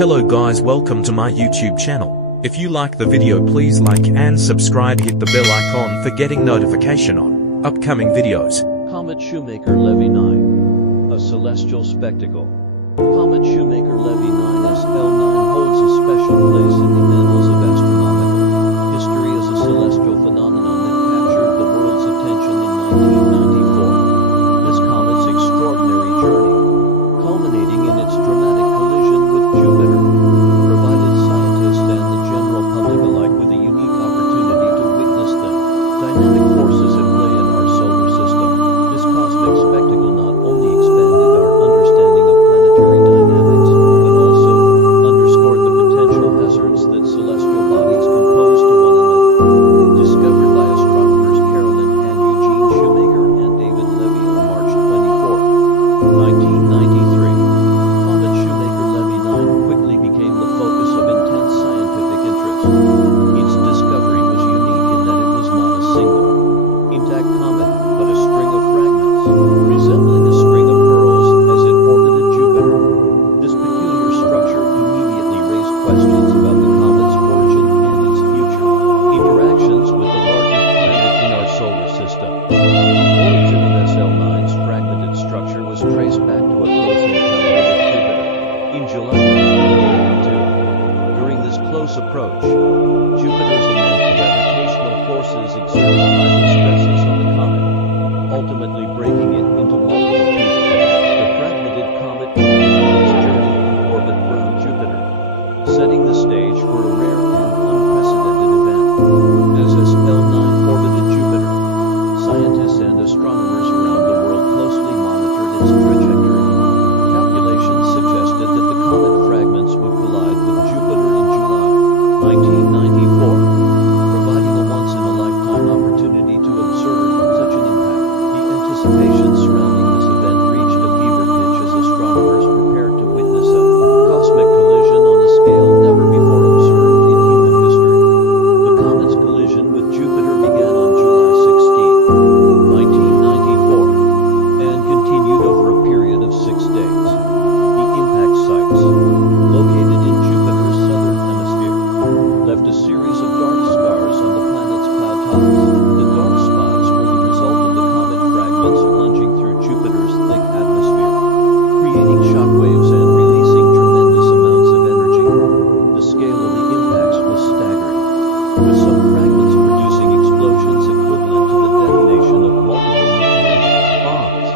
Hello guys, welcome to my YouTube channel. If you like the video, please like and subscribe, hit the bell icon for getting notification on upcoming videos. Comet Shoemaker-Levy 9. A celestial spectacle. Comet Shoemaker-Levy 9SL9 holds a special place in the annals of astronomical history as a celestial phenomenon that captured the world's attention in 1994. This comet's extraordinary journey, culminating in its dramatic collision with Jupiter, provided scientists and the general public alike with a unique opportunity to witness the dynamic forces at play in our solar system. This cosmic spectacle not only expanded our understanding of planetary dynamics, but also underscored the potential hazards that celestial bodies can pose to one another. Discovered by astronomers Carolyn and Eugene Shoemaker and David Levy on March 24, 1993. Comet Shoemaker-Levy 9 quickly became the focus of intense scientific interest. Its discovery was unique in that it was not a single, intact comet, but a string of fragments, resembling a string of pearls as it orbited Jupiter. This peculiar structure immediately raised questions about the comet's origin and its future interactions with the largest planet in our solar system. The origin of SL9's fragmented structure was traced back to a close encounter with Jupiter in July 1982. During this close approach, Jupiter's immense gravitational forces exerted violent stresses on the comet, ultimately breaking it into multiple pieces. The fragmented comet continued its journey in orbit around Jupiter, setting the stage for a rare and unprecedented event. As SL9 orbited Jupiter, scientists and astronomers around the world closely monitored its trajectory. Calculations suggested that the comet fragments would collide with Jupiter in July 1994, providing a once-in-a-lifetime opportunity to observe such an impact. The anticipation surrounding this event reached a fever pitch as astronomers prepared to witness a cosmic collision on a scale never before observed in human history. The comet's collision with Jupiter began on July 16, 1994, and continued over a period of 6 days. The impact sites, located in Jupiter's southern hemisphere, left a series of dark scars on the planet's cloud tops. The dark spots were the result of the comet fragments plunging through Jupiter's thick atmosphere, creating shockwaves and releasing tremendous amounts of energy. The scale of the impacts was staggering, with some fragments producing explosions equivalent to the detonation of multiple nuclear bombs.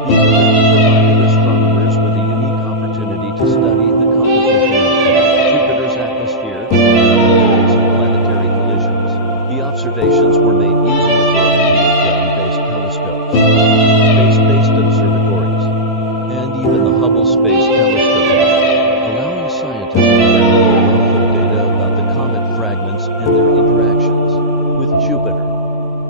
The event provided astronomers with a unique opportunity to study the composition of Jupiter's atmosphere and its planetary collisions. The observations were made using a variety of ground-based telescopes, space-based observatories, and even the Hubble Space Telescope, allowing scientists to gather a wealth of data about the comet fragments and their interactions with Jupiter.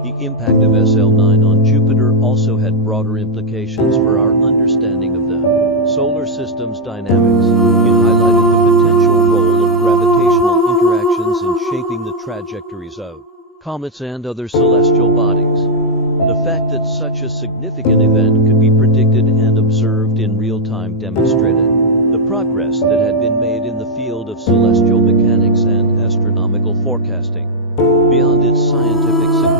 The impact of SL9 on Jupiter also had broader implications for our understanding of the solar system's dynamics. It highlighted the potential role of gravitational interactions in shaping the trajectories of comets and other celestial bodies. The fact that such a significant event could be predicted and observed in real time demonstrated the progress that had been made in the field of celestial mechanics and astronomical forecasting. Beyond its scientific significance,